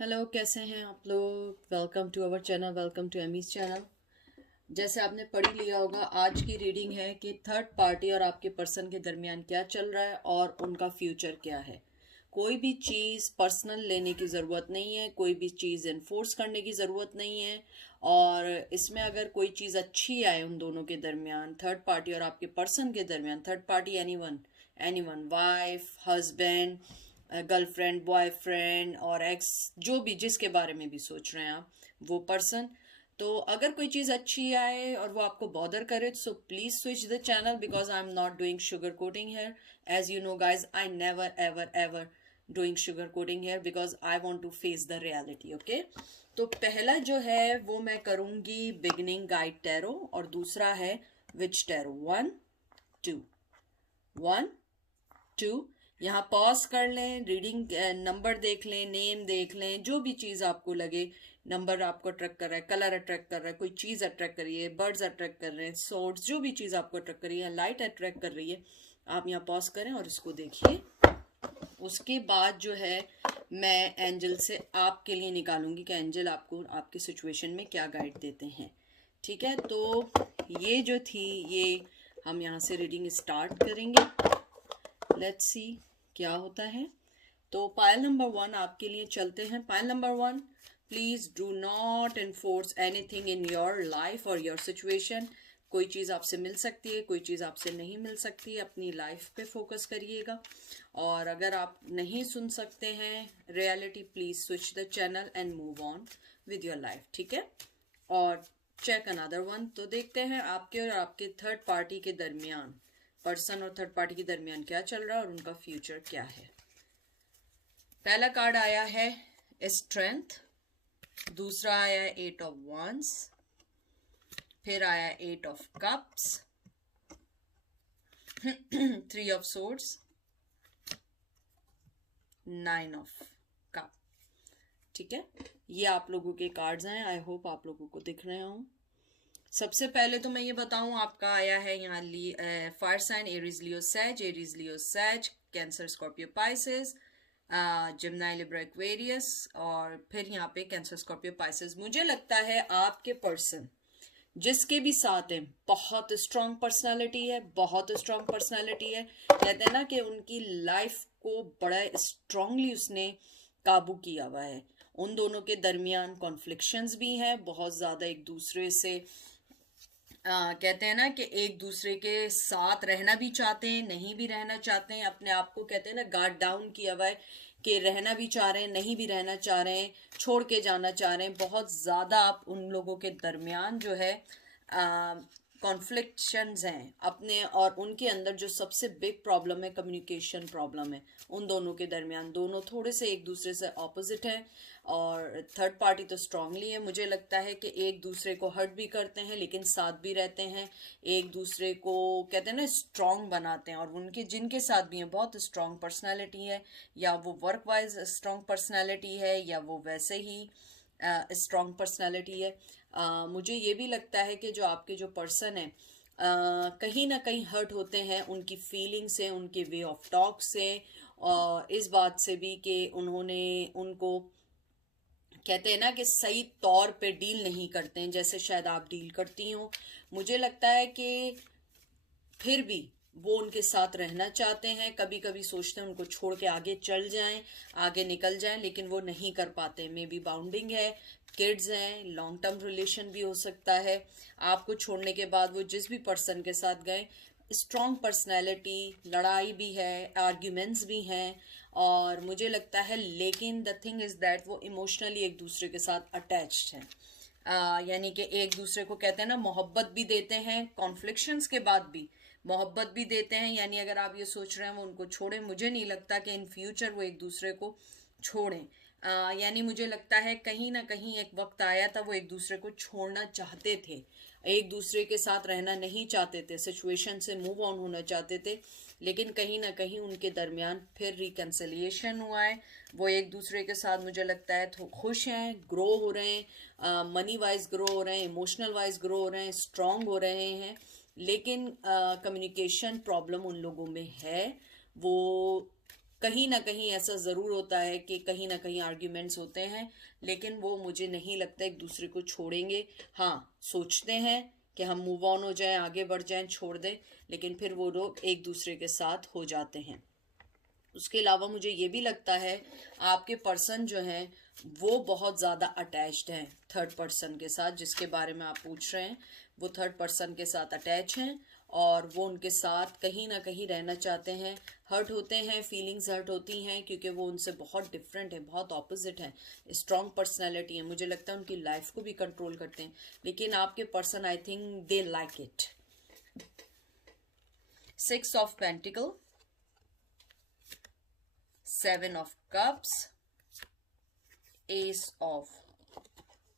Hello, कैसे हैं आप लोग। Welcome to our channel, welcome to Amy's channel. जैसे आपने पढ़ लिया होगा, आज की रीडिंग है कि थर्ड पार्टी और आपके पर्सन के दरमियान क्या चल रहा है और उनका फ्यूचर क्या है। कोई भी चीज़ पर्सनल लेने की ज़रूरत नहीं है, कोई भी चीज़ इन्फोर्स करने की ज़रूरत नहीं है। और इसमें अगर कोई चीज़ अच्छी आए उन दोनों के दरमियान, थर्ड पार्टी और आपके पर्सन के दरमियान, third party any one wife, husband, girlfriend, boyfriend और एक्स, जो भी जिसके बारे में भी सोच रहे हैं आप, वो पर्सन। तो अगर कोई चीज़ अच्छी आए और वो आपको बॉदर करे, so please switch the channel because I am not doing sugar coating here. As you know guys, I never ever ever doing sugar coating here because I want to face the reality. Okay, तो पहला जो है वो मैं करूंगी beginning guide tarot और दूसरा है विच टैरो। 1 2 1 2। यहाँ पॉज कर लें, रीडिंग नंबर देख लें, नेम देख लें, जो भी चीज़ आपको लगे। नंबर आपको अट्रैक्ट कर रहा है, कलर अट्रैक्ट कर रहा है, कोई चीज़ अट्रैक्ट कर रही है, बर्ड्स अट्रैक्ट कर रहे हैं, सोर्ड्स, जो भी चीज़ आपको अट्रैक्ट कर रही है, लाइट अट्रैक्ट कर रही है, आप यहाँ पॉज करें और इसको देखिए। उसके बाद जो है मैं एंजल से आपके लिए निकालूंगी कि एंजल आपको आपकी सिचुएशन में क्या गाइड देते हैं। ठीक है, तो ये जो थी, ये हम यहाँ से रीडिंग स्टार्ट करेंगे। लेट्स सी क्या होता है। तो पायल नंबर 1 आपके लिए चलते हैं। Pile number 1, please do not enforce anything in your life और योर सिचुएशन। कोई चीज़ आपसे मिल सकती है, कोई चीज़ आपसे नहीं मिल सकती है, अपनी लाइफ पे फोकस करिएगा। और अगर आप नहीं सुन सकते हैं reality, please switch the channel and move on with your life. ठीक है, और चेक अनदर वन। तो देखते हैं आपके और आपके थर्ड पार्टी के दरमियान, पर्सन और थर्ड पार्टी के दरमियान क्या चल रहा है और उनका फ्यूचर क्या है। पहला कार्ड आया है स्ट्रेंथ, दूसरा आया है 8 ऑफ वंस, फिर आया 8 of cups, 3 of swords, 9 of cup. ठीक है, ये आप लोगों के कार्ड्स हैं। आई होप आप लोगों को दिख रहे हों। सबसे पहले तो मैं ये बताऊं, आपका आया है यहाँ fire sign Aries Leo Sag, Cancer Scorpio Pisces, Gemini Libra Aquarius, और फिर यहाँ पे कैंसर स्कॉर्पियो पाइसेस। मुझे लगता है आपके पर्सन जिसके भी साथ है, बहुत स्ट्रांग पर्सनालिटी है, बहुत स्ट्रांग पर्सनालिटी है। कहते हैं ना कि उनकी लाइफ को बड़ा स्ट्रांगली उसने काबू किया हुआ है। उन दोनों के दरमियान कॉन्फ्लिक्शंस भी हैं बहुत ज़्यादा, एक दूसरे से कहते हैं ना कि एक दूसरे के साथ रहना भी चाहते हैं, नहीं भी रहना चाहते हैं। अपने आप को कहते हैं ना गार्ड डाउन किया हुआ है कि रहना भी चाह रहे हैं, नहीं भी रहना चाह रहे हैं, छोड़ के जाना चाह रहे हैं। बहुत ज़्यादा आप उन लोगों के दरमियान जो है कॉन्फ्लिक्शंस हैं अपने, और उनके अंदर जो सबसे बिग प्रॉब्लम है कम्युनिकेशन प्रॉब्लम है उन दोनों के दरमियान। दोनों थोड़े से एक दूसरे से ऑपोजिट हैं और थर्ड पार्टी तो स्ट्रांगली है। मुझे लगता है कि एक दूसरे को हर्ट भी करते हैं लेकिन साथ भी रहते हैं, एक दूसरे को कहते हैं ना स्ट्रांग बनाते हैं। और उनके जिनके साथ भी हैं बहुत स्ट्रांग पर्सनैलिटी है, या वो वर्क वाइज स्ट्रांग पर्सनैलिटी है या वो वैसे ही स्ट्रांग पर्सनैलिटी है। मुझे ये भी लगता है कि जो आपके जो पर्सन है कहीं ना कहीं हर्ट होते हैं उनकी फीलिंग से, उनके वे ऑफ टॉक से, और इस बात से भी कि उन्होंने उनको कहते हैं ना कि सही तौर पे डील नहीं करते हैं जैसे शायद आप डील करती हो। मुझे लगता है कि फिर भी वो उनके साथ रहना चाहते हैं, कभी कभी सोचते हैं उनको छोड़ के आगे चल जाएं, आगे निकल जाएं, लेकिन वो नहीं कर पाते। मे बी बाउंडिंग है, किड्स हैं, लॉन्ग टर्म रिलेशन भी हो सकता है। आपको छोड़ने के बाद वो जिस भी पर्सन के साथ गए, स्ट्रॉन्ग पर्सनैलिटी, लड़ाई भी है, आर्ग्यूमेंट्स भी हैं, और मुझे लगता है लेकिन द थिंग इज दैट वो इमोशनली एक दूसरे के साथ अटैच्ड हैं। यानी कि एक दूसरे को कहते हैं ना मोहब्बत भी देते हैं, कॉन्फ्लिक्शंस के बाद भी मोहब्बत भी देते हैं। यानी अगर आप ये सोच रहे हैं वो उनको छोड़ें, मुझे नहीं लगता कि इन फ्यूचर वो एक दूसरे को छोड़ें। यानी मुझे लगता है कहीं ना कहीं एक वक्त आया था वो एक दूसरे को छोड़ना चाहते थे, एक दूसरे के साथ रहना नहीं चाहते थे, सिचुएशन से मूव ऑन होना चाहते थे, लेकिन कहीं ना कहीं उनके दरमियान फिर रिकन्सिलिएशन हुआ है। वो एक दूसरे के साथ मुझे लगता है तो खुश हैं, ग्रो हो रहे हैं, मनी वाइज ग्रो हो रहे हैं, इमोशनल वाइज ग्रो हो रहे हैं, स्ट्रांग हो रहे हैं, लेकिन कम्युनिकेशन प्रॉब्लम उन लोगों में है। वो कहीं ना कहीं ऐसा ज़रूर होता है कि कहीं ना कहीं आर्ग्यूमेंट्स होते हैं, लेकिन वो मुझे नहीं लगता एक दूसरे को छोड़ेंगे। हाँ, सोचते हैं कि हम मूव ऑन हो जाएं, आगे बढ़ जाएं, छोड़ दें, लेकिन फिर वो लोग एक दूसरे के साथ हो जाते हैं। उसके अलावा मुझे ये भी लगता है आपके पर्सन जो हैं वो बहुत ज़्यादा अटैच्ड हैं थर्ड पर्सन के साथ, जिसके बारे में आप पूछ रहे हैं। वो थर्ड पर्सन के साथ अटैच हैं और वो उनके साथ कहीं ना कहीं रहना चाहते हैं। हर्ट होते हैं, फीलिंग्स हर्ट होती हैं, क्योंकि वो उनसे बहुत डिफरेंट है, बहुत ऑपोजिट है, स्ट्रॉन्ग पर्सनैलिटी है। मुझे लगता है उनकी लाइफ को भी कंट्रोल करते हैं, लेकिन आपके person I think they like it. 6 of pentacle, 7 of cups, ace of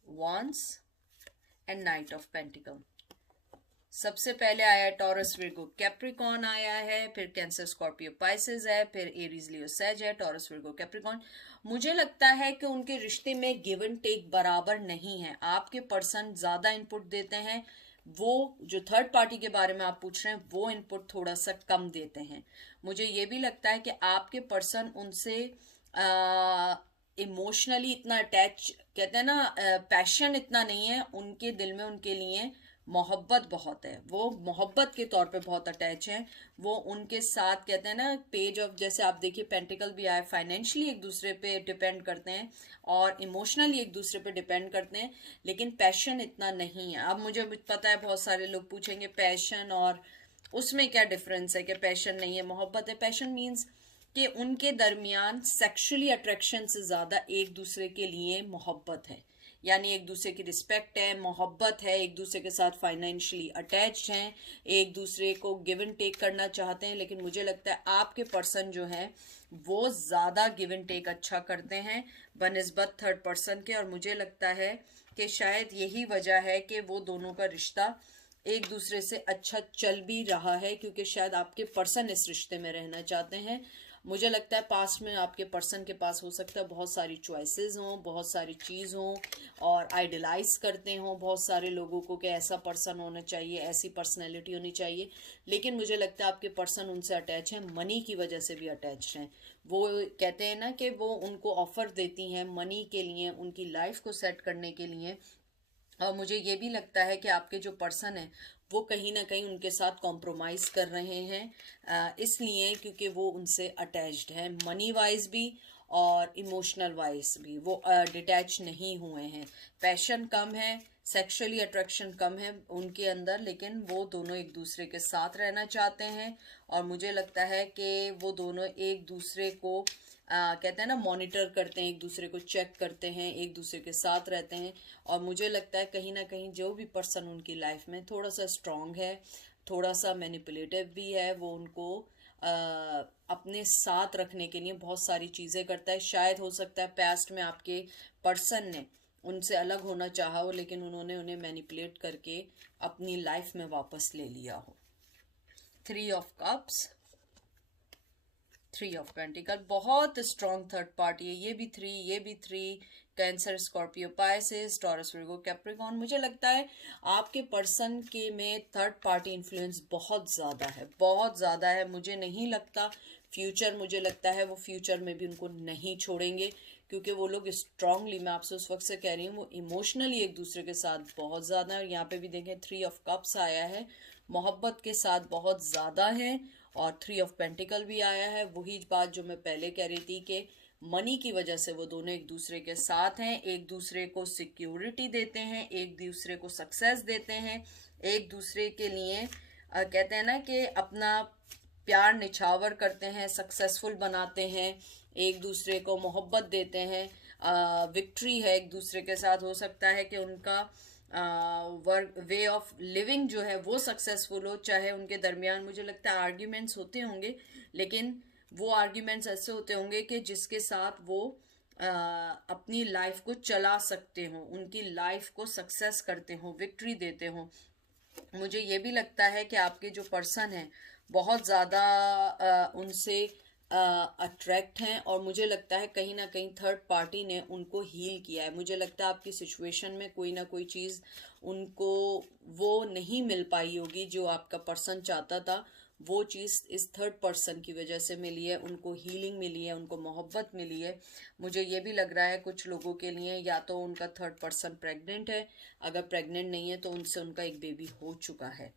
wands and knight of pentacle। सबसे पहले आया टॉरस विर्गो कैप्रिकॉन आया है, फिर कैंसर स्कॉर्पियो पाइसेस है, फिर एरीज लियो सेज है, टॉरस विर्गो कैप्रिकॉन। मुझे लगता है कि उनके रिश्ते में गिव एंड टेक बराबर नहीं है। आपके पर्सन ज्यादा इनपुट देते हैं, वो जो थर्ड पार्टी के बारे में आप पूछ रहे हैं वो इनपुट थोड़ा सा कम देते हैं। मुझे ये भी लगता है कि आपके पर्सन उनसे इमोशनली इतना अटैच, कहते हैं ना, पैशन इतना नहीं है उनके दिल में, उनके लिए मोहब्बत बहुत है, वो मोहब्बत के तौर पे बहुत अटैच हैं। वो उनके साथ, कहते हैं ना, पेज ऑफ, जैसे आप देखिए पेंटिकल भी आए, फाइनेंशियली एक दूसरे पे डिपेंड करते हैं और इमोशनली एक दूसरे पे डिपेंड करते हैं, लेकिन पैशन इतना नहीं है। अब मुझे पता है बहुत सारे लोग पूछेंगे पैशन और उसमें क्या डिफरेंस है, कि पैशन नहीं है मोहब्बत है। पैशन मीन्स कि उनके दरमियान सेक्सुअली अट्रैक्शन से ज़्यादा एक दूसरे के लिए मोहब्बत है, यानी एक दूसरे की रिस्पेक्ट है, मोहब्बत है, एक दूसरे के साथ फाइनेंशियली अटैच्ड हैं, एक दूसरे को गिव एंड टेक करना चाहते हैं। लेकिन मुझे लगता है आपके पर्सन जो है वो ज़्यादा गिव एंड टेक अच्छा करते हैं बनिस्बत थर्ड पर्सन के, और मुझे लगता है कि शायद यही वजह है कि वो दोनों का रिश्ता एक दूसरे से अच्छा चल भी रहा है, क्योंकि शायद आपके पर्सन इस रिश्ते में रहना चाहते हैं। मुझे लगता है पास्ट में आपके पर्सन के पास हो सकता है बहुत सारी चॉइसेस हों, बहुत सारी चीज़ हों, और आइडलाइज करते हों बहुत सारे लोगों को कि ऐसा पर्सन होना चाहिए, ऐसी पर्सनैलिटी होनी चाहिए। लेकिन मुझे लगता है आपके पर्सन उनसे अटैच हैं, मनी की वजह से भी अटैच हैं। वो कहते हैं ना कि वो उनको ऑफर देती हैं मनी के लिए, उनकी लाइफ को सेट करने के लिए। और मुझे ये भी लगता है कि आपके जो पर्सन है वो कहीं ना कहीं उनके साथ कॉम्प्रोमाइज कर रहे हैं, इसलिए क्योंकि वो उनसे अटैच्ड है, मनी वाइज भी और इमोशनल वाइज भी वो डिटैच नहीं हुए हैं। पैशन कम है, सेक्सुअली अट्रैक्शन कम है उनके अंदर, लेकिन वो दोनों एक दूसरे के साथ रहना चाहते हैं। और मुझे लगता है कि वो दोनों एक दूसरे को कहते हैं ना, मॉनिटर करते हैं, एक दूसरे को चेक करते हैं, एक दूसरे के साथ रहते हैं। और मुझे लगता है कहीं ना कहीं जो भी पर्सन उनकी लाइफ में थोड़ा सा स्ट्रांग है, थोड़ा सा मैनिपुलेटिव भी है, वो उनको अपने साथ रखने के लिए बहुत सारी चीज़ें करता है। शायद हो सकता है पास्ट में आपके पर्सन ने उनसे अलग होना चाहा हो, लेकिन उन्होंने उन्हें मैनिपुलेट करके अपनी लाइफ में वापस ले लिया हो। 3 ऑफ कप्स, 3 ऑफ पेंटिकल, बहुत स्ट्रॉन्ग थर्ड पार्टी है। ये भी 3, ये भी 3, cancer Scorpio Pisces, taurus Virgo Capricorn. मुझे लगता है आपके पर्सन के में थर्ड पार्टी इन्फ्लुएंस बहुत ज़्यादा है, बहुत ज़्यादा है। मुझे नहीं लगता फ्यूचर, मुझे लगता है वो फ्यूचर में भी उनको नहीं छोड़ेंगे, क्योंकि वो लोग स्ट्रांगली, मैं आपसे उस वक्त से कह रही हूँ, वो इमोशनली एक दूसरे के साथ बहुत ज़्यादा है। और यहाँ पे भी देखें 3 ऑफ कप्स आया है, मोहब्बत के साथ बहुत ज़्यादा है, और 3 ऑफ पेंटिकल भी आया है। वही बात जो मैं पहले कह रही थी कि मनी की वजह से वो दोनों एक दूसरे के साथ हैं, एक दूसरे को सिक्योरिटी देते हैं, एक दूसरे को सक्सेस देते हैं, एक दूसरे के लिए कहते हैं ना कि अपना प्यार निछावर करते हैं, सक्सेसफुल बनाते हैं, एक दूसरे को मोहब्बत देते हैं, विक्ट्री है एक दूसरे के साथ। हो सकता है कि उनका वर्क वे ऑफ लिविंग जो है वो सक्सेसफुल हो, चाहे उनके दरमियान मुझे लगता है आर्ग्यूमेंट्स होते होंगे, लेकिन वो आर्ग्यूमेंट्स ऐसे होते होंगे कि जिसके साथ वो अपनी लाइफ को चला सकते हो, उनकी लाइफ को सक्सेस करते हो, विक्ट्री देते हो। मुझे ये भी लगता है कि आपके जो पर्सन है बहुत ज़्यादा उनसे अट्रैक्ट हैं, और मुझे लगता है कहीं ना कहीं थर्ड पार्टी ने उनको हील किया है। मुझे लगता है आपकी सिचुएशन में कोई ना कोई चीज़ उनको वो नहीं मिल पाई होगी जो आपका पर्सन चाहता था, वो चीज़ इस थर्ड पर्सन की वजह से मिली है, उनको हीलिंग मिली है, उनको मोहब्बत मिली है। मुझे ये भी लग रहा है कुछ लोगों के लिए या तो उनका थर्ड पर्सन प्रेग्नेंट है, अगर प्रेग्नेंट नहीं है तो उनसे उनका एक बेबी हो चुका है।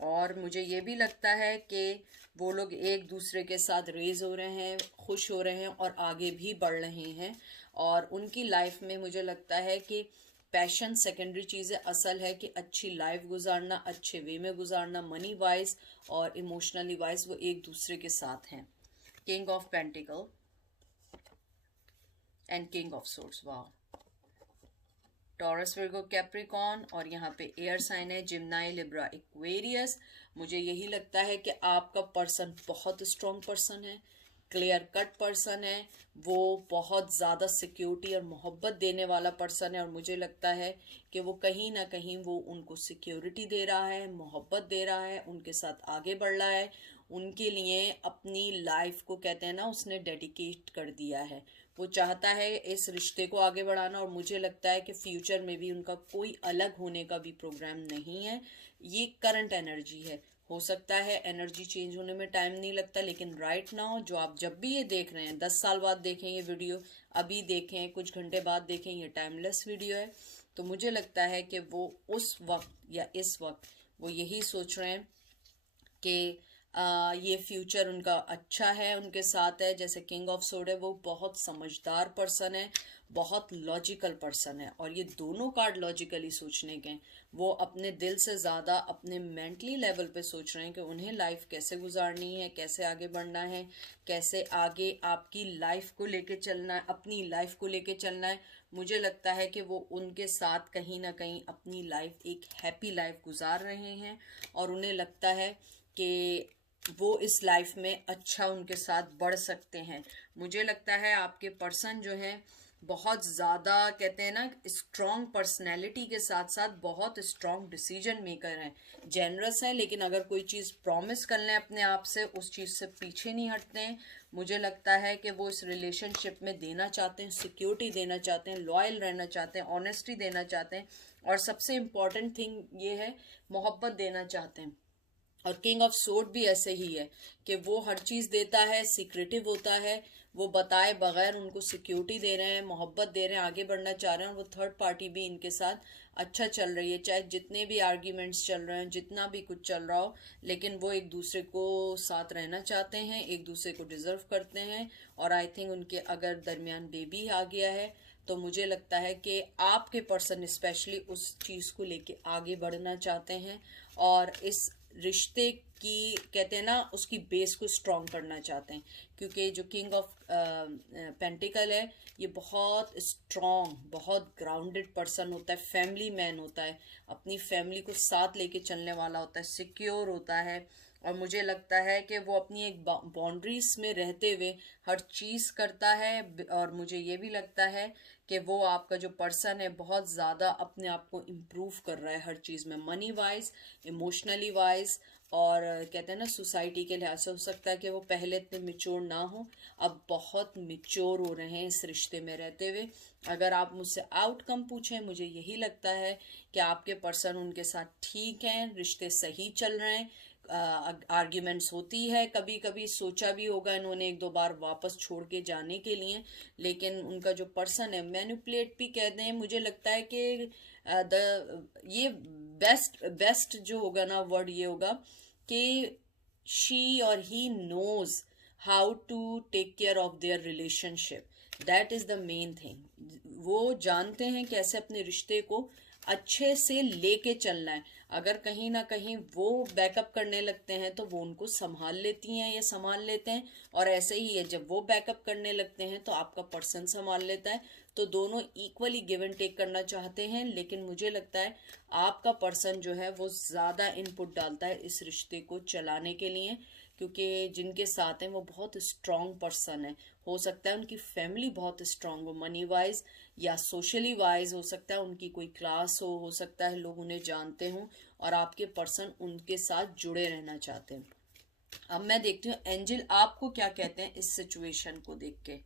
और मुझे ये भी लगता है कि वो लोग एक दूसरे के साथ रेज हो रहे हैं, खुश हो रहे हैं और आगे भी बढ़ रहे हैं। और उनकी लाइफ में मुझे लगता है कि पैशन सेकेंडरी चीज़ है, असल है कि अच्छी लाइफ गुजारना, अच्छे वे में गुजारना, मनी वाइज और इमोशनली वाइज वो एक दूसरे के साथ हैं। King of pentacle and king of swords, वाह। टॉरस, विर्गो, कैप्रिकॉर्न और यहाँ पे एयर साइन है जिम्नाई, लिब्रा, एक्वेरियस। मुझे यही लगता है कि आपका पर्सन बहुत स्ट्रॉन्ग पर्सन है, क्लियर कट पर्सन है, वो बहुत ज़्यादा सिक्योरिटी और मोहब्बत देने वाला पर्सन है। और मुझे लगता है कि वो कहीं ना कहीं वो उनको सिक्योरिटी दे रहा है, मोहब्बत दे रहा है, उनके साथ आगे बढ़ रहा है, उनके लिए अपनी लाइफ को कहते हैं ना उसने डेडिकेट कर दिया है। वो चाहता है इस रिश्ते को आगे बढ़ाना। और मुझे लगता है कि फ्यूचर में भी उनका कोई अलग होने का भी प्रोग्राम नहीं है। ये करंट एनर्जी है, हो सकता है एनर्जी चेंज होने में टाइम नहीं लगता, लेकिन राइट नाउ जो आप जब भी ये देख रहे हैं, 10 साल बाद देखें ये वीडियो, अभी देखें, कुछ घंटे बाद देखें, ये टाइमलेस वीडियो है। तो मुझे लगता है कि वो उस वक्त या इस वक्त वो यही सोच रहे हैं कि ये फ्यूचर उनका अच्छा है, उनके साथ है। जैसे किंग ऑफ सोर्ड है, वो बहुत समझदार पर्सन है, बहुत लॉजिकल पर्सन है। और ये दोनों कार्ड लॉजिकली सोचने के हैं। वो अपने दिल से ज़्यादा अपने मेंटली लेवल पे सोच रहे हैं कि उन्हें लाइफ कैसे गुजारनी है, कैसे आगे बढ़ना है, कैसे आगे आपकी लाइफ को लेके चलना है, अपनी लाइफ को लेके चलना है। मुझे लगता है कि वो उनके साथ कहीं ना कहीं अपनी लाइफ एक हैप्पी लाइफ गुजार रहे हैं। और उन्हें लगता है कि वो इस लाइफ में अच्छा उनके साथ बढ़ सकते हैं। मुझे लगता है आपके पर्सन जो है बहुत ज़्यादा कहते हैं ना स्ट्रॉन्ग पर्सनैलिटी के साथ साथ बहुत स्ट्रॉन्ग डिसीजन मेकर हैं, जेनरस है, लेकिन अगर कोई चीज़ प्रॉमिस कर लें अपने आप से उस चीज़ से पीछे नहीं हटते हैं। मुझे लगता है कि वो इस रिलेशनशिप में देना चाहते हैं, सिक्योरिटी देना चाहते हैं, लॉयल रहना चाहते हैं, ऑनेस्टी देना चाहते हैं, और सबसे इम्पॉर्टेंट थिंग ये है मोहब्बत देना चाहते हैं। और किंग ऑफ सोर्ड भी ऐसे ही है कि वो हर चीज़ देता है, सीक्रेटिव होता है, वो बताए बगैर उनको सिक्योरिटी दे रहे हैं, मोहब्बत दे रहे हैं, आगे बढ़ना चाह रहे हैं। और वो थर्ड पार्टी भी इनके साथ अच्छा चल रही है, चाहे जितने भी आर्ग्यूमेंट्स चल रहे हैं, जितना भी कुछ चल रहा हो, लेकिन वो एक दूसरे को साथ रहना चाहते हैं, एक दूसरे को डिजर्व करते हैं। और आई थिंक उनके अगर दरमियान बेबी आ गया है तो मुझे लगता है कि आपके पर्सन स्पेशली उस चीज़ को लेके आगे बढ़ना चाहते हैं और इस रिश्ते की कहते हैं ना उसकी बेस को स्ट्रॉन्ग करना चाहते हैं। क्योंकि जो किंग ऑफ पेंटिकल है ये बहुत स्ट्रॉन्ग, बहुत ग्राउंडेड पर्सन होता है, फैमिली मैन होता है, अपनी फैमिली को साथ लेके चलने वाला होता है, सिक्योर होता है। और मुझे लगता है कि वो अपनी एक बाउंड्रीज में रहते हुए हर चीज़ करता है। और मुझे ये भी लगता है कि वो आपका जो पर्सन है बहुत ज़्यादा अपने आप को इम्प्रूव कर रहा है हर चीज़ में, मनी वाइज, इमोशनली वाइज। और कहते हैं ना सोसाइटी के लिहाज से हो सकता है कि वो पहले इतने मिच्योर ना हो, अब बहुत मिच्योर हो रहे हैं इस रिश्ते में रहते हुए। अगर आप मुझसे आउटकम पूछें, मुझे यही लगता है कि आपके पर्सन उनके साथ ठीक हैं, रिश्ते सही चल रहे हैं। आर्ग्यूमेंट्स होती है कभी कभी, सोचा भी होगा इन्होंने एक दो बार वापस छोड़ के जाने के लिए, लेकिन उनका जो पर्सन है मैनिपुलेट भी कहते हैं। मुझे लगता है कि ये बेस्ट जो होगा ना वर्ड ये होगा कि शी और he knows how to take care of their relationship, that is the main thing. वो जानते हैं कैसे अपने रिश्ते को अच्छे से लेके चलना है। अगर कहीं ना कहीं वो बैकअप करने लगते हैं तो वो उनको संभाल लेती हैं या संभाल लेते हैं, और ऐसे ही है जब वो बैकअप करने लगते हैं तो आपका पर्सन संभाल लेता है। तो दोनों इक्वली गिव एंड टेक करना चाहते हैं। लेकिन मुझे लगता है आपका पर्सन जो है वो ज़्यादा इनपुट डालता है इस रिश्ते को चलाने के लिए, क्योंकि जिनके साथ हैं वो बहुत स्ट्रॉन्ग पर्सन है। हो सकता है उनकी फैमिली बहुत स्ट्रांग हो, मनी वाइज या सोशली वाइज, हो सकता है उनकी कोई क्लास हो सकता है लोग उन्हें जानते हों, और आपके पर्सन उनके साथ जुड़े रहना चाहते हैं। अब मैं देखती हूँ एंजल आपको क्या कहते हैं इस सिचुएशन को देख के।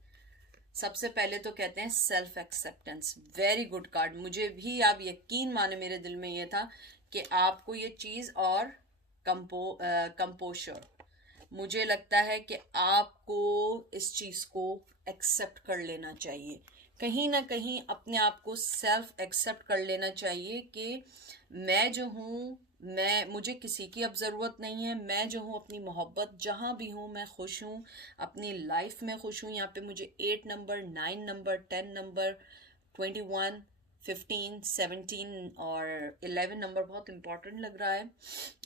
सबसे पहले तो कहते हैं self acceptance, very good card. मुझे भी आप यकीन माने मेरे दिल में ये था कि आपको ये चीज़, और कंपोजर, मुझे लगता है कि आपको इस चीज़ को एक्सेप्ट कर लेना चाहिए, कहीं ना कहीं अपने आप को सेल्फ एक्सेप्ट कर लेना चाहिए कि मैं जो हूँ, मुझे किसी की अब ज़रूरत नहीं है, मैं जो हूँ अपनी मोहब्बत जहाँ भी हूँ मैं खुश हूँ, अपनी लाइफ में खुश हूँ। यहाँ पे मुझे 8 नंबर, 9 नंबर, 10 नंबर, 21, 15, 17 और 11 नंबर बहुत इम्पोर्टेंट लग रहा है।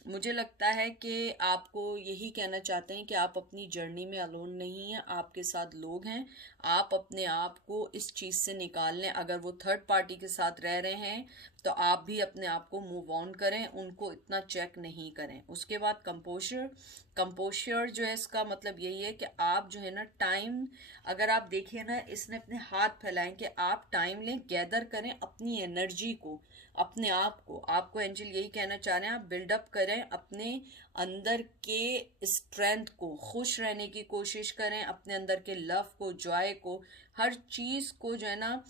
मुझे लगता है कि आपको यही कहना चाहते हैं कि आप अपनी जर्नी में अलोन नहीं हैं, आपके साथ लोग हैं। आप अपने आप को इस चीज़ से निकाल लें। अगर वो थर्ड पार्टी के साथ रह रहे हैं तो आप भी अपने आप को मूव ऑन करें, उनको इतना चेक नहीं करें। उसके बाद कंपोजर, कंपोजर जो है इसका मतलब यही है कि आप जो है ना टाइम, अगर आप देखिए ना, इसने अपने हाथ फैलाएं कि आप टाइम लें, गैदर करें अपनी एनर्जी को, अपने आप को। आपको एंजल यही कहना चाह रहे हैं, आप बिल्डअप करें अपने अंदर के स्ट्रेंथ को, खुश रहने की कोशिश करें, अपने अंदर के लव को, जॉय को, हर चीज़ को जो है ना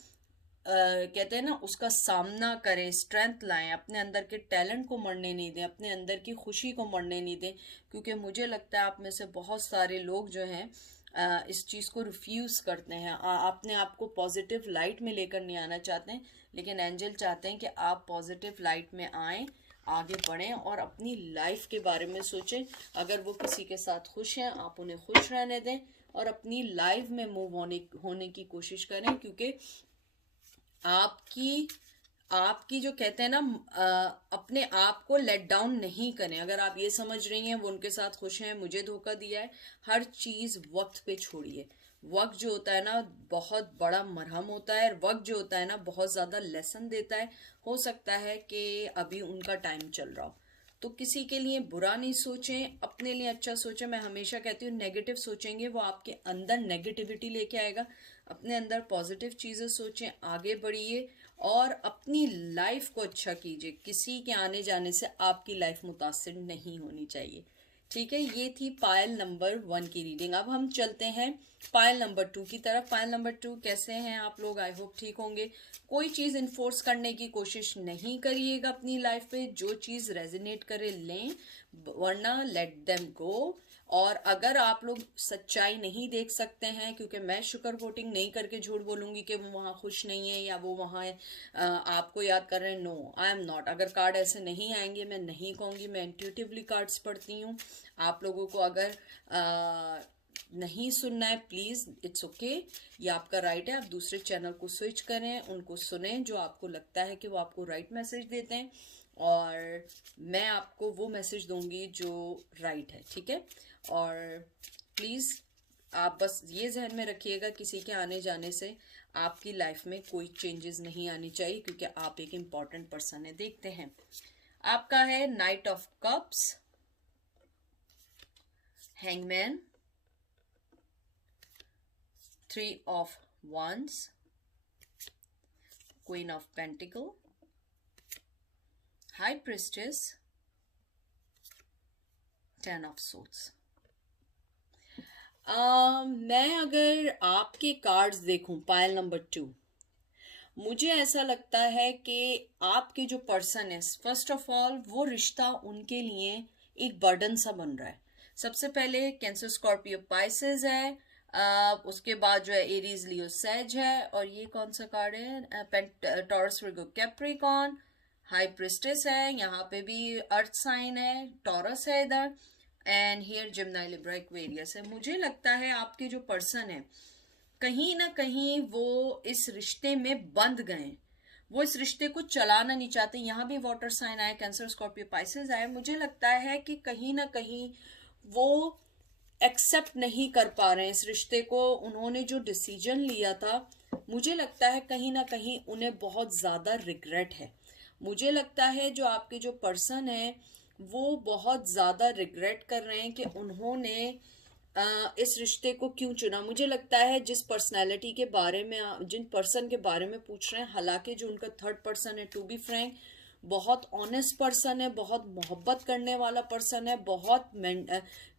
कहते हैं ना उसका सामना करें, स्ट्रेंथ लाएं, अपने अंदर के टैलेंट को मरने नहीं दें, अपने अंदर की खुशी को मरने नहीं दें। क्योंकि मुझे लगता है आप में से बहुत सारे लोग जो हैं इस चीज़ को रिफ्यूज़ करते हैं, अपने आप को पॉजिटिव लाइट में लेकर नहीं आना चाहते हैं। लेकिन एंजल चाहते हैं कि आप पॉजिटिव लाइट में आएँ, आगे बढ़ें और अपनी लाइफ के बारे में सोचें। अगर वो किसी के साथ खुश हैं, आप उन्हें खुश रहने दें और अपनी लाइफ में मूव होने की कोशिश करें। क्योंकि आपकी आपकी जो कहते हैं ना अपने आप को लेट डाउन नहीं करें। अगर आप ये समझ रही हैं वो उनके साथ खुश हैं, मुझे धोखा दिया है, हर चीज़ वक्त पे छोड़िए। वक्त जो होता है ना बहुत बड़ा मरहम होता है, और वक्त जो होता है ना बहुत ज़्यादा लेसन देता है। हो सकता है कि अभी उनका टाइम चल रहा हो, तो किसी के लिए बुरा नहीं सोचें, अपने लिए अच्छा सोचें। मैं हमेशा कहती हूँ नेगेटिव सोचेंगे वो आपके अंदर नेगेटिविटी लेके आएगा। अपने अंदर पॉजिटिव चीज़ें सोचें, आगे बढ़िए और अपनी लाइफ को अच्छा कीजिए। किसी के आने जाने से आपकी लाइफ मुतासिर नहीं होनी चाहिए। ठीक है, ये थी पायल नंबर 1 की रीडिंग। अब हम चलते हैं पायल नंबर 2 की तरफ। पायल नंबर 2, कैसे हैं आप लोग? आई होप ठीक होंगे। कोई चीज़ इन्फोर्स करने की कोशिश नहीं करिएगा अपनी लाइफ पे, जो चीज़ रेजोनेट करे लें, वरना लेट देम गो। और अगर आप लोग सच्चाई नहीं देख सकते हैं, क्योंकि मैं शुगर कोटिंग नहीं करके झूठ बोलूंगी कि वो वहाँ खुश नहीं है या वो वहाँ आपको याद कर रहे हैं, नो आई एम नॉट। अगर कार्ड ऐसे नहीं आएंगे मैं नहीं कहूँगी, मैं इंट्यूटिवली कार्ड्स पढ़ती हूँ। आप लोगों को अगर नहीं सुनना है प्लीज़ इट्स ओके, ये आपका राइट है। आप दूसरे चैनल को स्विच करें, उनको सुने जो आपको लगता है कि वो आपको राइट मैसेज देते हैं, और मैं आपको वो मैसेज दूंगी जो राइट है। ठीक है, और प्लीज़ आप बस ये जहन में रखिएगा, किसी के आने जाने से आपकी लाइफ में कोई चेंजेस नहीं आनी चाहिए, क्योंकि आप एक इम्पॉर्टेंट पर्सन है। देखते हैं आपका है night of cups, hangman, 3 of wands, queen of pentacle, high priestess, 10 of swords। मैं अगर आपके कार्ड्स देखूं पायल नंबर 2, मुझे ऐसा लगता है कि आपके जो पर्सन है, फर्स्ट ऑफ ऑल वो रिश्ता उनके लिए एक बर्डन सा बन रहा है। सबसे पहले कैंसर, स्कॉर्पियो, पाइसेस है, उसके बाद जो है एरीज, लियो, सैज है, और ये कौन सा कार्ड है, टॉरस, वर्गो, कैप्रिकॉन, हाई प्रिस्टेस है, यहाँ पे भी अर्थ साइन है, टॉरस है इधर, एंड हियर जिम्नाई, लिब्रा, एक्वेरियस है। मुझे लगता है आपके जो पर्सन है कहीं ना कहीं वो इस रिश्ते में बंध गए, वो इस रिश्ते को चलाना नहीं चाहते। यहाँ भी वाटर साइन आया, कैंसर, स्कॉर्पियो, पाइसेस आया। मुझे लगता है कि कहीं ना कहीं वो एक्सेप्ट नहीं कर पा रहे हैं इस रिश्ते को। उन्होंने जो डिसीजन लिया था, मुझे लगता है कहीं ना कहीं उन्हें बहुत ज़्यादा रिग्रेट है। मुझे लगता है जो आपके जो पर्सन है वो बहुत ज़्यादा रिग्रेट कर रहे हैं कि उन्होंने इस रिश्ते को क्यों चुना। मुझे लगता है जिस पर्सनैलिटी के बारे में, जिन पर्सन के बारे में पूछ रहे हैं, हालांकि जो उनका थर्ड पर्सन है, टू बी फ्रैंक, बहुत ऑनेस्ट पर्सन है, बहुत मोहब्बत करने वाला पर्सन है, बहुत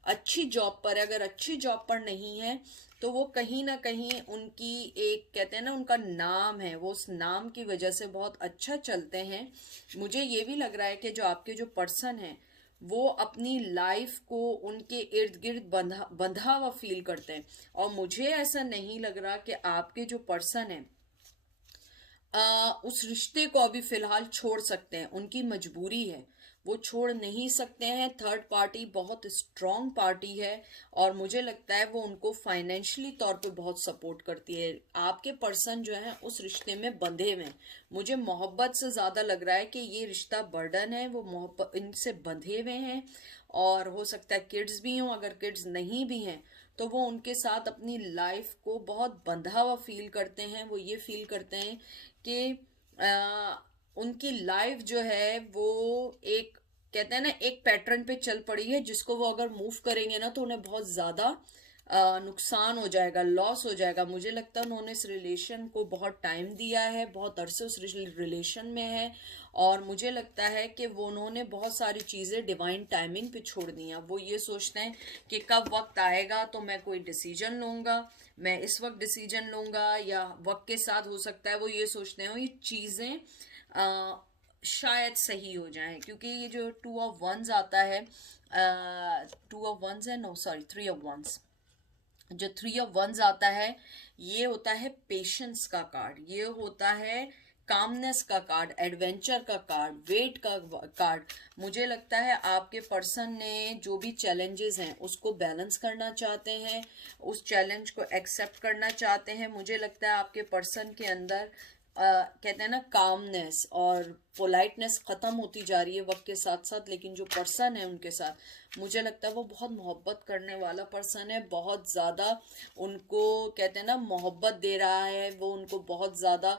अच्छी जॉब पर है। अगर अच्छी जॉब पर नहीं है तो वो कहीं ना कहीं उनकी एक कहते हैं ना उनका नाम है, वो उस नाम की वजह से बहुत अच्छा चलते हैं। मुझे ये भी लग रहा है कि जो आपके जो पर्सन है वो अपनी लाइफ को उनके इर्द गिर्द बंधा हुआ फील करते हैं। और मुझे ऐसा नहीं लग रहा कि आपके जो पर्सन है उस रिश्ते को अभी फिलहाल छोड़ सकते हैं, उनकी मजबूरी है, वो छोड़ नहीं सकते हैं। थर्ड पार्टी बहुत स्ट्रांग पार्टी है और मुझे लगता है वो उनको फाइनेंशियली तौर पे बहुत सपोर्ट करती है। आपके पर्सन जो है उस रिश्ते में बंधे हुए हैं। मुझे मोहब्बत से ज्यादा लग रहा है कि ये रिश्ता बर्डन है, वो मोहब्बत इनसे बंधे हुए हैं। और हो सकता है किड्स भी हों, अगर किड्स नहीं भी हैं तो वो उनके साथ अपनी लाइफ को बहुत बंधा हुआ फील करते हैं। वो ये फील करते हैं कि उनकी लाइफ जो है वो एक, कहते हैं ना, एक पैटर्न पे चल पड़ी है जिसको वो अगर मूव करेंगे ना तो उन्हें बहुत ज्यादा नुकसान हो जाएगा, लॉस हो जाएगा। मुझे लगता है उन्होंने इस रिलेशन को बहुत टाइम दिया है, बहुत अरसे उस रिलेशन में है और मुझे लगता है कि वो उन्होंने बहुत सारी चीजें डिवाइन टाइमिंग पे छोड़ दी हैं। वो ये सोचते हैं कि कब वक्त आएगा तो मैं कोई डिसीजन लूंगा, मैं इस वक्त डिसीजन लूंगा, या वक्त के साथ हो सकता है वो ये सोचते हो ये चीजें शायद सही हो जाएं। क्योंकि ये जो 2 of Wands आता है, 2 of Wands है, नो सॉरी 3 of Wands, जो 3 of Wands आता है ये होता है पेशेंस का कार्ड, ये होता है कामनेस का कार्ड, एडवेंचर का कार्ड, वेट का कार्ड। मुझे लगता है आपके पर्सन ने जो भी चैलेंजेस हैं उसको बैलेंस करना चाहते हैं, उस चैलेंज को एक्सेप्ट करना चाहते हैं। मुझे लगता है आपके पर्सन के अंदर कहते हैं ना कामनेस और पोलाइटनेस खत्म होती जा रही है वक्त के साथ साथ। लेकिन जो पर्सन है उनके साथ मुझे लगता है वो बहुत मोहब्बत करने वाला पर्सन है, बहुत ज़्यादा उनको कहते हैं ना मोहब्बत दे रहा है, वो उनको बहुत ज़्यादा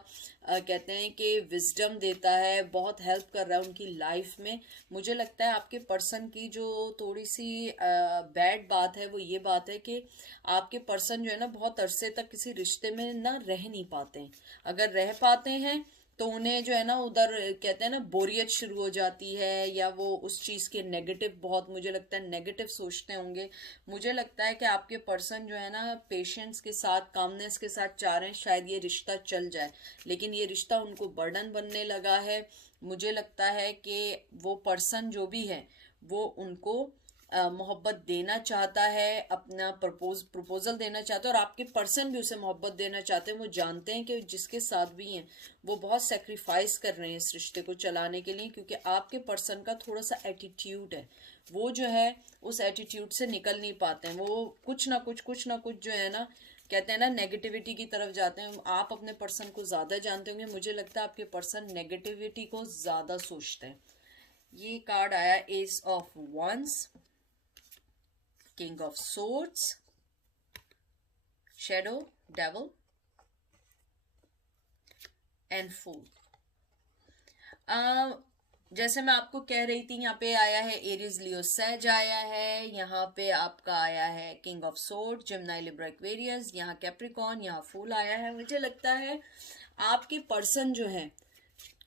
कहते हैं कि विजडम देता है, बहुत हेल्प कर रहा है उनकी लाइफ में। मुझे लगता है आपके पर्सन की जो थोड़ी सी बैड बात है वो ये बात है कि आपके पर्सन जो है ना बहुत अरसे तक किसी रिश्ते में ना रह नहीं पाते हैं। अगर रह पाते हैं तो उन्हें जो है ना उधर कहते हैं ना बोरियत शुरू हो जाती है, या वो उस चीज के नेगेटिव, बहुत मुझे लगता है नेगेटिव सोचते होंगे। मुझे लगता है कि आपके पर्सन जो है ना पेशेंस के साथ, कामनेस के साथ चाह रहे हैं शायद ये रिश्ता चल जाए, लेकिन ये रिश्ता उनको बर्डन बनने लगा है। मुझे लगता है कि वो पर्सन जो भी है वो उनको मोहब्बत देना चाहता है, अपना प्रपोजल देना चाहता है, और आपके पर्सन भी उसे मोहब्बत देना चाहते हैं। वो जानते हैं कि जिसके साथ भी हैं वो बहुत सेक्रीफाइस कर रहे हैं इस रिश्ते को चलाने के लिए, क्योंकि आपके पर्सन का थोड़ा सा एटीट्यूड है, वो जो है उस एटीट्यूड से निकल नहीं पाते हैं। वो कुछ ना कुछ जो है ना कहते हैं ना नेगेटिविटी की तरफ जाते हैं। आप अपने पर्सन को ज्यादा जानते होंगे, मुझे लगता है आपके पर्सन नेगेटिविटी को ज्यादा सोचते हैं। ये कार्ड आया ace of wands, King of Swords, Shadow, Devil and Fool। जैसे मैं आपको कह रही थी यहाँ पे आया है एरीज लियो सेज आया है, यहाँ पे आपका आया है king of sword, Gemini Libra Aquarius, यहाँ कैप्रिकॉर्न, यहाँ फूल आया है। मुझे लगता है आपके पर्सन जो है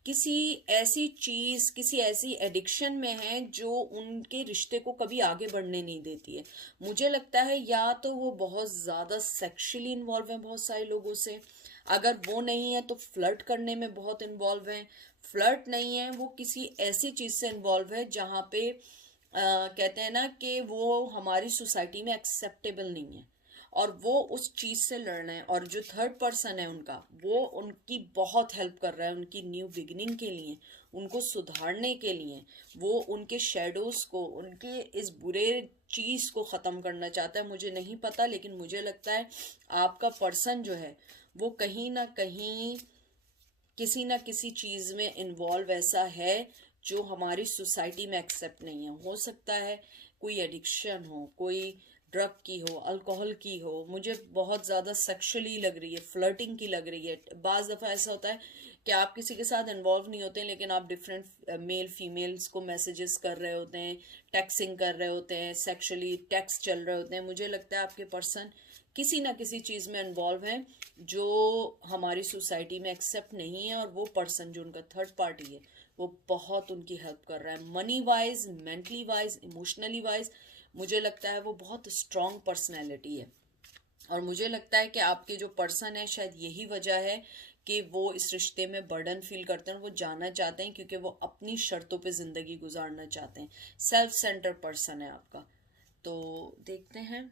किसी ऐसी चीज, किसी ऐसी एडिक्शन में है जो उनके रिश्ते को कभी आगे बढ़ने नहीं देती है। मुझे लगता है या तो वो बहुत ज्यादा सेक्सुअली इन्वॉल्व है बहुत सारे लोगों से, अगर वो नहीं है तो फ्लर्ट करने में बहुत इन्वॉल्व है, फ्लर्ट नहीं है वो किसी ऐसी चीज से इन्वॉल्व है जहाँ पे कहते हैं ना कि वो हमारी सोसाइटी में एक्सेप्टेबल नहीं है और वो उस चीज से लड़ रहे हैं। और जो थर्ड पर्सन है उनका, वो उनकी बहुत हेल्प कर रहा है उनकी न्यू बिगिनिंग के लिए, उनको सुधारने के लिए। वो उनके शेडोज को, उनके इस बुरे चीज को खत्म करना चाहता है। मुझे नहीं पता, लेकिन मुझे लगता है आपका पर्सन जो है वो कहीं ना कहीं किसी ना किसी चीज में इन्वॉल्व ऐसा है जो हमारी सोसाइटी में एक्सेप्ट नहीं है। हो सकता है कोई एडिक्शन हो, कोई ड्रग की हो, अल्कोहल की हो, मुझे बहुत ज़्यादा सेक्सुअली लग रही है, फ्लर्टिंग की लग रही है। बाज़ दफ़ा ऐसा होता है कि आप किसी के साथ इन्वॉल्व नहीं होते हैं लेकिन आप डिफरेंट मेल फीमेल्स को मैसेजेस कर रहे होते हैं, टेक्सिंग कर रहे होते हैं, सेक्सुअली टेक्स्ट चल रहे होते हैं। मुझे लगता है आपके पर्सन किसी ना किसी चीज़ में इन्वॉल्व है जो हमारी सोसाइटी में एक्सेप्ट नहीं है, और वो पर्सन जो उनका थर्ड पार्टी है वो बहुत उनकी हेल्प कर रहा है, money wise, mentally wise, emotionally wise. मुझे लगता है वो बहुत स्ट्रांग पर्सनैलिटी है। और मुझे लगता है कि आपके जो पर्सन है शायद यही वजह है कि वो इस रिश्ते में बर्डन फील करते हैं, वो जाना चाहते हैं क्योंकि वो अपनी शर्तों पे ज़िंदगी गुजारना चाहते हैं। सेल्फ सेंटर पर्सन है आपका। तो देखते हैं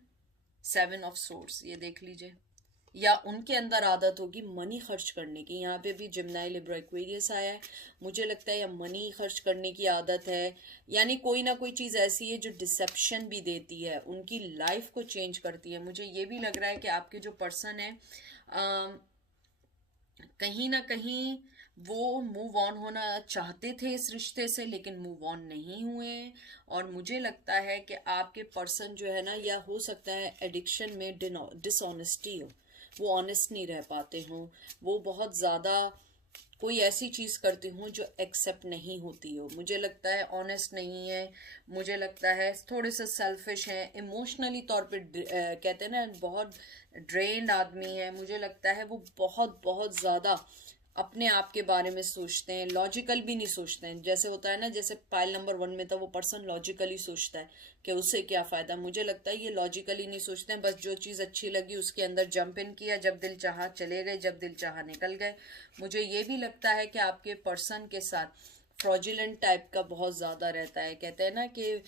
7 ऑफ सोर्स, ये देख लीजिए। या उनके अंदर आदत होगी मनी खर्च करने की। यहाँ पे भी जिम्नाई लिब्रा एक्वेरियस आया है, मुझे लगता है या मनी खर्च करने की आदत है, यानी कोई ना कोई चीज़ ऐसी है जो डिसेप्शन भी देती है, उनकी लाइफ को चेंज करती है। मुझे ये भी लग रहा है कि आपके जो पर्सन है कहीं ना कहीं वो मूव ऑन होना चाहते थे इस रिश्ते से, लेकिन मूव ऑन नहीं हुए। और मुझे लगता है कि आपके पर्सन जो है ना, या हो सकता है एडिक्शन में डिसऑनेस्टी हो, वो ऑनेस्ट नहीं रह पाते हों, वो बहुत ज़्यादा कोई ऐसी चीज़ करती हूँ जो एक्सेप्ट नहीं होती हो। मुझे लगता है ऑनेस्ट नहीं है, मुझे लगता है थोड़े से सेल्फिश हैं, इमोशनली तौर पे कहते हैं ना बहुत ड्रेन्ड आदमी है। मुझे लगता है वो बहुत बहुत ज़्यादा अपने आप के बारे में सोचते हैं, लॉजिकल भी नहीं सोचते हैं। जैसे होता है ना, जैसे पाइल नंबर 1 में था, वो पर्सन लॉजिकली सोचता है कि उससे क्या फ़ायदा। मुझे लगता है ये लॉजिकली नहीं सोचते हैं, बस जो चीज़ अच्छी लगी उसके अंदर जंप इन किया, जब दिल चाहा चले गए, जब दिल चाहा निकल गए। मुझे ये भी लगता है कि आपके पर्सन के साथ फ्रॉडुलेंट टाइप का बहुत ज़्यादा रहता है। कहते हैं ना कि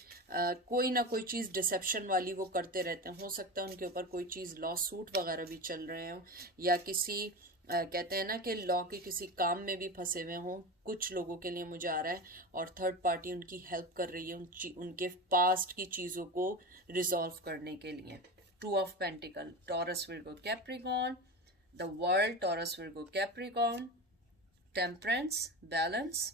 कोई ना कोई चीज़ डिसेप्शन वाली वो करते रहते हैं। हो सकता है उनके ऊपर कोई चीज़ लॉ सूट वगैरह भी चल रहे हों, या किसी कहते हैं ना कि लॉ के किसी काम में भी फंसे हुए हों, कुछ लोगों के लिए मुझे आ रहा है। और थर्ड पार्टी उनकी हेल्प कर रही है उनके पास्ट की चीज़ों को रिजॉल्व करने के लिए। 2 of pentacle, taurus Virgo Capricorn, the world, taurus Virgo Capricorn, temperance, balance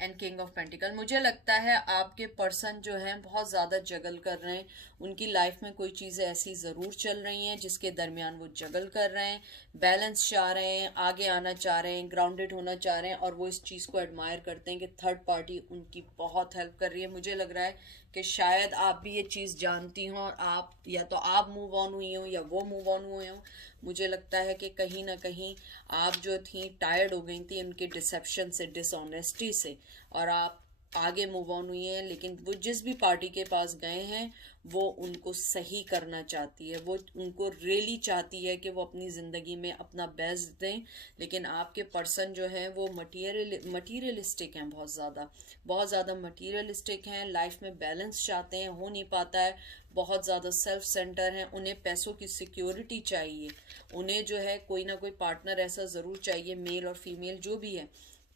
and king of pentacle. मुझे लगता है आपके पर्सन जो हैं बहुत ज़्यादा जगल कर रहे हैं, उनकी लाइफ में कोई चीज़ें ऐसी ज़रूर चल रही हैं जिसके दरमियान वो जगल कर रहे हैं, बैलेंस चाह रहे हैं, आगे आना चाह रहे हैं, ग्राउंडेड होना चाह रहे हैं, और वो इस चीज़ को एडमायर करते हैं कि थर्ड पार्टी उनकी बहुत हेल्प कर रही है। मुझे लग रहा है कि शायद आप भी ये चीज़ जानती हों, और आप या तो आप मूव ऑन हुई हो या वो मूव ऑन हुए हों। मुझे लगता है कि कहीं ना कहीं आप जो थी टायर्ड हो गई थी उनके डिसेप्शन से, डिसऑनेस्टी से, और आप आगे मूव ऑन हुई हैं। लेकिन वो जिस भी पार्टी के पास गए हैं वो उनको सही करना चाहती है, वो उनको रियली चाहती है कि वो अपनी ज़िंदगी में अपना बेस्ट दें। लेकिन आपके पर्सन जो हैं वो मटीरियलिस्टिक हैं, बहुत ज़्यादा मटीरियलिस्टिक हैं, लाइफ में बैलेंस चाहते हैं, हो नहीं पाता है, बहुत ज़्यादा सेल्फ सेंटर हैं, उन्हें पैसों की सिक्योरिटी चाहिए, उन्हें जो है कोई ना कोई पार्टनर ऐसा ज़रूर चाहिए, मेल और फीमेल जो भी है,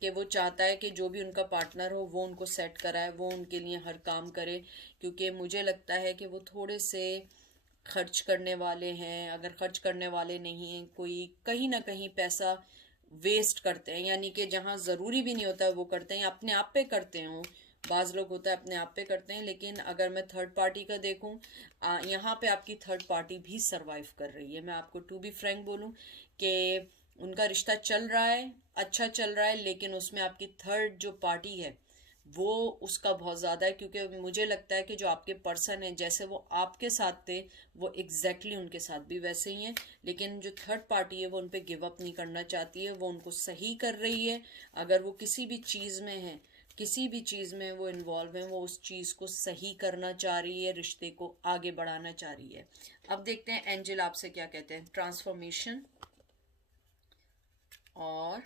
कि वो चाहता है कि जो भी उनका पार्टनर हो वो उनको सेट कराए, वो उनके लिए हर काम करे। क्योंकि मुझे लगता है कि वो थोड़े से खर्च करने वाले हैं। अगर खर्च करने वाले नहीं हैं, कोई कहीं ना कहीं पैसा वेस्ट करते हैं, यानी कि जहाँ ज़रूरी भी नहीं होता वो करते हैं, अपने आप पे करते हों। बाज़ लोग होता है अपने आप पे करते हैं। लेकिन अगर मैं थर्ड पार्टी का देखूं, यहाँ पे आपकी थर्ड पार्टी भी सरवाइव कर रही है। मैं आपको टू बी फ्रैंक बोलूं कि उनका रिश्ता चल रहा है, अच्छा चल रहा है, लेकिन उसमें आपकी थर्ड जो पार्टी है वो उसका बहुत ज़्यादा है। क्योंकि मुझे लगता है कि जो आपके पर्सन है, जैसे वो आपके साथ थे, वो एग्जैक्टली उनके साथ भी वैसे ही हैं। लेकिन जो थर्ड पार्टी है वो उन पर गिव अप नहीं करना चाहती है, वो उनको सही कर रही है। अगर वो किसी भी चीज़ में है, किसी भी चीज़ में वो इन्वॉल्व है, वो उस चीज़ को सही करना चाह रही है, रिश्ते को आगे बढ़ाना चाह रही है। अब देखते हैं एंजल आपसे क्या कहते हैं। ट्रांसफॉर्मेशन, और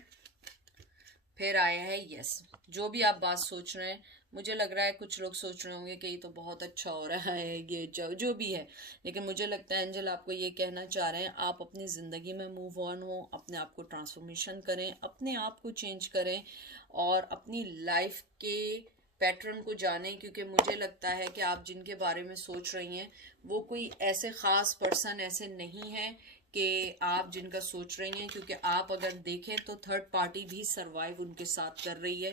फिर आया है यस। जो भी आप बात सोच रहे हैं, मुझे लग रहा है कुछ लोग सोच रहे होंगे कि ये तो बहुत अच्छा हो रहा है, ये जो भी है, लेकिन मुझे लगता है एंजल आपको ये कहना चाह रहे हैं, आप अपनी ज़िंदगी में मूव ऑन हो, अपने आप को ट्रांसफॉर्मेशन करें, अपने आप को चेंज करें, और अपनी लाइफ के पैटर्न को जानें। क्योंकि मुझे लगता है कि आप जिनके बारे में सोच रही हैं वो कोई ऐसे ख़ास पर्सन ऐसे नहीं है कि आप जिनका सोच रही हैं। क्योंकि आप अगर देखें तो थर्ड पार्टी भी सरवाइव उनके साथ कर रही है।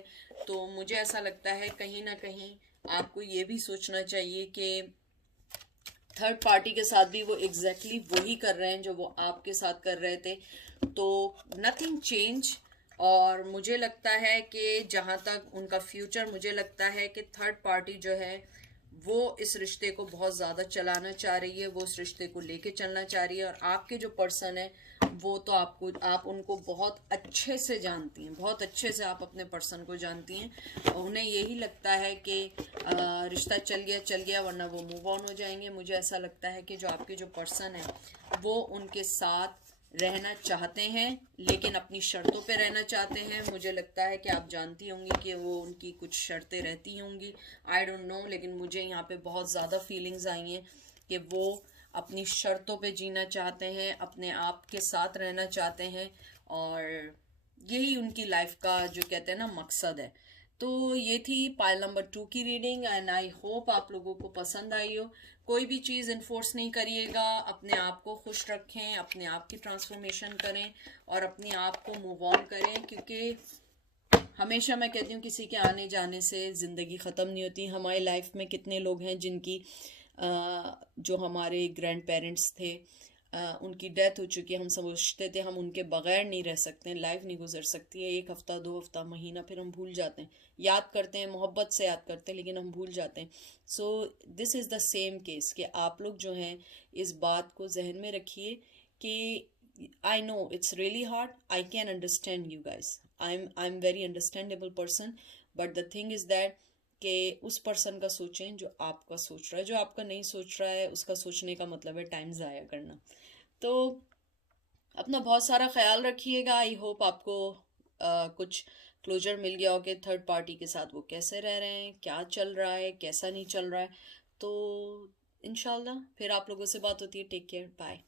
तो मुझे ऐसा लगता है कहीं ना कहीं आपको ये भी सोचना चाहिए कि थर्ड पार्टी के साथ भी वो एग्जैक्टली वही कर रहे हैं जो वो आपके साथ कर रहे थे। तो नथिंग चेंज। और मुझे लगता है कि जहाँ तक उनका फ्यूचर, मुझे लगता है कि थर्ड पार्टी जो है वो इस रिश्ते को बहुत ज़्यादा चलाना चाह रही है, वो उस रिश्ते को लेके चलना चाह रही है। और आपके जो पर्सन है वो तो आप उनको बहुत अच्छे से जानती हैं, बहुत अच्छे से आप अपने पर्सन को जानती हैं। और उन्हें यही लगता है कि रिश्ता चल गया वरना वो मूव ऑन हो जाएंगे। मुझे ऐसा लगता है कि जो आपके जो पर्सन है वो उनके साथ रहना चाहते हैं, लेकिन अपनी शर्तों पे रहना चाहते हैं। मुझे लगता है कि आप जानती होंगी कि वो उनकी कुछ शर्तें रहती होंगी, आई डोंट नो, लेकिन मुझे यहाँ पे बहुत ज़्यादा फीलिंग्स आई हैं कि वो अपनी शर्तों पे जीना चाहते हैं, अपने आप के साथ रहना चाहते हैं, और यही उनकी लाइफ का जो कहते हैं ना मकसद है। तो ये थी पाइल नंबर 2 की रीडिंग, एंड आई होप आप लोगों को पसंद आई हो। कोई भी चीज़ इन्फोर्स नहीं करिएगा, अपने आप को खुश रखें, अपने आप की ट्रांसफॉर्मेशन करें और अपने आप को मूव ऑन करें, क्योंकि हमेशा मैं कहती हूँ किसी के आने जाने से ज़िंदगी ख़त्म नहीं होती। हमारी लाइफ में कितने लोग हैं जिनकी जो हमारे ग्रैंड पेरेंट्स थे, उनकी डेथ हो चुकी है। हम समझते थे हम उनके बगैर नहीं रह सकते, लाइफ नहीं गुजर सकती है। एक हफ्ता, 2 हफ्ता, महीना, फिर हम भूल जाते हैं। याद करते हैं, मोहब्बत से याद करते हैं, लेकिन हम भूल जाते हैं। So this is the same case कि आप लोग जो हैं इस बात को जहन में रखिए कि I know it's really hard. I can understand you guys. I'm very understandable person. But the thing is that कि उस पर्सन का सोचें जो आपका सोच रहा है। जो आपका नहीं सोच रहा है उसका सोचने का मतलब है टाइम ज़ाया करना। तो अपना बहुत सारा ख्याल रखिएगा। आई होप आपको कुछ क्लोजर मिल गया हो कि थर्ड पार्टी के साथ वो कैसे रह रहे हैं, क्या चल रहा है, कैसा नहीं चल रहा है। तो इंशाल्लाह फिर आप लोगों से बात होती है। Take care, bye.